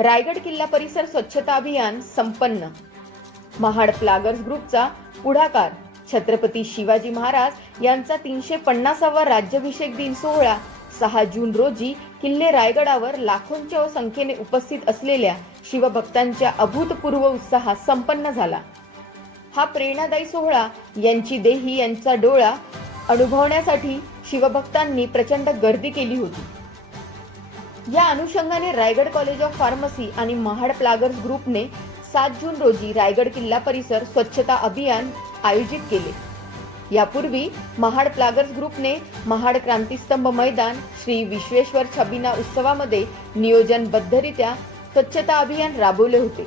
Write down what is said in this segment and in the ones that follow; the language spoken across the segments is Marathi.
रायगड किल्ला परिसर स्वच्छता अभियान संपन्न। महाड प्लागर्स ग्रुपचा पुढाकार छत्रपती शिवाजी महाराज यांचा 350वा राज्याभिषेक दिन सोहळा 6 जून रोजी किल्ले रायगडावर लाखोंच्या संख्येने उपस्थित असलेल्या शिवभक्तांच्या अभूतपूर्व उत्साहात संपन्न झाला। हा प्रेरणादायी सोहळा यांची देही यांचा डोळा अनुभवण्यासाठी शिवभक्तांनी प्रचंड गर्दी केली होती। या अनुषंगाने रायगड कॉलेज ऑफ फार्मसी आणि महाड प्लागर्स ग्रुपने 7 जून रोजी रायगड किल्ला परिसर स्वच्छता अभियान आयोजित केले। यापूर्वी महाड प्लागर्स ग्रुपने महाड क्रांतिस्तंभ मैदान श्री विश्वेश्वर छबिना उत्सवामध्ये नियोजनबद्धरित्या स्वच्छता अभियान राबवले होते।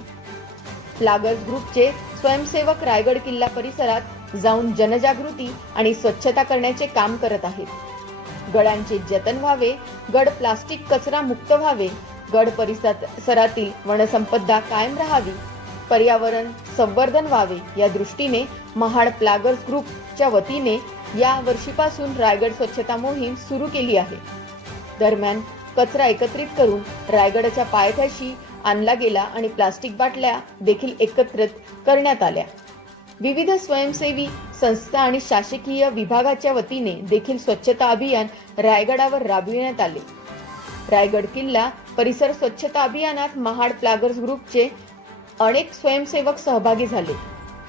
प्लागर्स ग्रुपचे स्वयंसेवक रायगड किल्ला परिसरात जाऊन जनजागृती आणि स्वच्छता करण्याचे काम करत आहेत। गडांचे जतन व्हावे, गड प्लास्टिक कचरा मुक्त व्हावे, गड परिसरातील वनसंपदा कायम राहावी, पर्यावरण संवर्धन व्हावे या दृष्टीने महाड प्लागर्स ग्रुपच्या वतीने या वर्षीपासून रायगड स्वच्छता मोहीम सुरू केली आहे। दरम्यान कचरा एकत्रित करून रायगडाच्या पायथ्याशी आणला गेला आणि प्लास्टिक बाटल्या देखील एकत्रित करण्यात आल्या। विविध स्वयंसेवी संस्था आणि शासकीय विभागाच्या वतीने देखील स्वच्छता अभियान रायगडावर राबविण्यात आले। रायगड किल्ला परिसर स्वच्छता अभियानात महाड प्लागर्स ग्रुपचे अनेक स्वयंसेवक सहभागी झाले।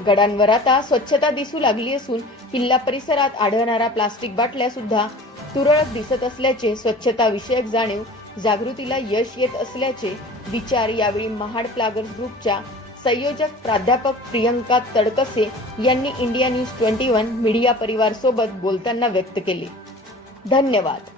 गडांवर आता स्वच्छता दिसू लागली असून किल्ला परिसरात आढळणाऱ्या प्लास्टिक बाटल्या सुद्धा तुरळक दिसत असल्याचे स्वच्छता विषयक जागृतीला यश येत असल्याचे विचार यावेळी महाड प्लागर्स ग्रुपच्या संयोजक प्राध्यापक प्रियंका तडकसे यांनी इंडिया न्यूज 21 मीडिया परिवार सोबत बोलताना व्यक्त केले। धन्यवाद।